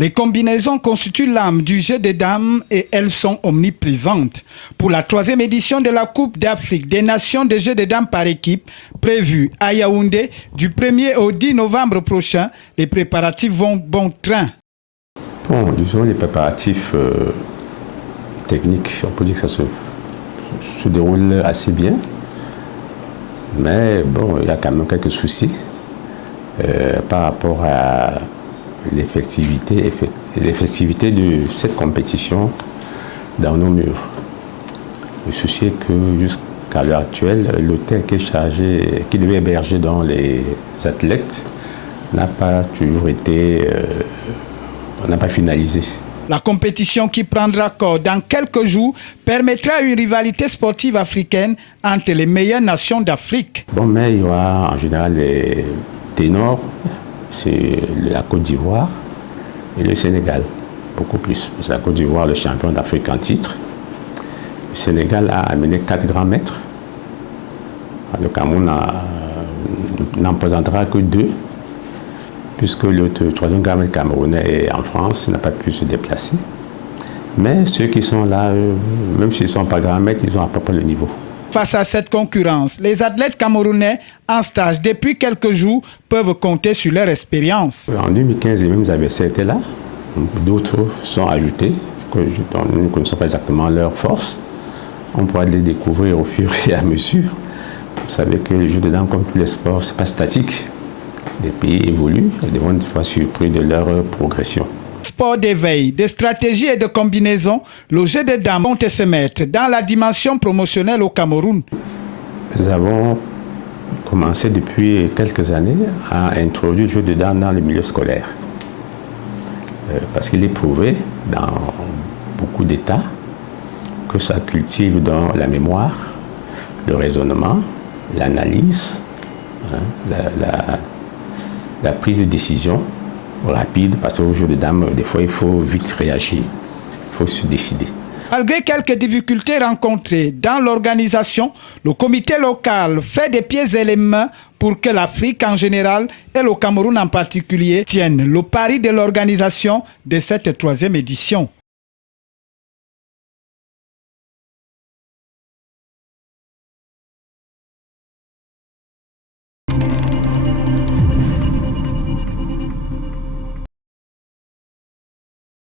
Les combinaisons constituent l'âme du jeu des dames et elles sont omniprésentes. Pour la 3e édition de la Coupe d'Afrique des Nations des jeux des dames par équipe, prévue à Yaoundé du 1er au 10 novembre prochain, les préparatifs vont bon train. Bon, disons les préparatifs techniques, on peut dire que ça se déroule assez bien. Mais bon, il y a quand même quelques soucis par rapport à l'effectivité de cette compétition dans nos murs. Le souci est que jusqu'à l'heure actuelle, l'hôtel qui devait héberger dans les athlètes n'a pas toujours été, n'a pas finalisé. La compétition qui prendra corps dans quelques jours permettra une rivalité sportive africaine entre les meilleures nations d'Afrique. Bon, mais il y aura en général les ténors, c'est la Côte d'Ivoire et le Sénégal, beaucoup plus. C'est la Côte d'Ivoire, le champion d'Afrique en titre. Le Sénégal a amené 4 grands maîtres. Le Cameroun n'en présentera que 2. Puisque le 3e grand maître camerounais est en France, n'a pas pu se déplacer. Mais ceux qui sont là, même s'ils ne sont pas grands maîtres, ils ont à peu près le niveau. Face à cette concurrence, les athlètes camerounais en stage depuis quelques jours peuvent compter sur leur expérience. En 2015, les mêmes adversaires étaient là. D'autres sont ajoutés, que nous ne connaissons pas exactement leur force. On pourra les découvrir au fur et à mesure. Vous savez que les jeux de dames, comme tous les sports, ce n'est pas statique. Les pays évoluent et devront être fois surpris de leur progression. Sport d'éveil, de stratégie et de combinaison, le jeu des dames compte se mettre dans la dimension promotionnelle au Cameroun. Nous avons commencé depuis quelques années à introduire le jeu des dames dans le milieu scolaire. Parce qu'il est prouvé dans beaucoup d'États que ça cultive dans la mémoire, le raisonnement, l'analyse, la prise de décision rapide, parce qu'au jeu de dames, des fois, il faut vite réagir, il faut se décider. Malgré quelques difficultés rencontrées dans l'organisation, le comité local fait des pieds et les mains pour que l'Afrique en général et le Cameroun en particulier tiennent le pari de l'organisation de cette 3e édition.